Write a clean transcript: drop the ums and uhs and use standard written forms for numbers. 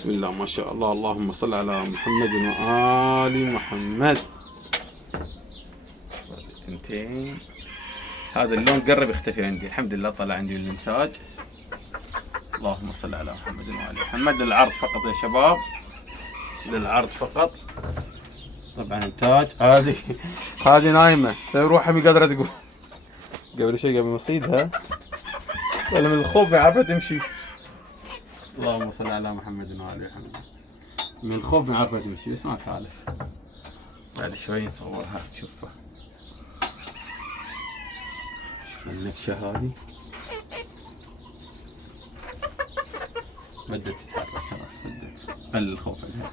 بسم الله ما شاء الله، اللهم صل على محمد وآل محمد. ثنتين. هذا اللون قرب يختفي عندي، الحمد لله طلع عندي الانتاج. اللهم صل على محمد وآل محمد. للعرض فقط يا شباب، للعرض فقط. طبعا انتاج. هذه نايمة تسوي روحها مي قادرة تقوم. قبل شيء قبل ما اصيدها ولا من الخوف ما عارفة تمشي. اللهم صل على محمد وآل محمد. من الخوف ما عارفة تمشي بس ما تخالف. بعد شوي نصورها تشوفها. شوف النكشة هذه بدت تتحرك خلاص، بدت قل الخوف عليها.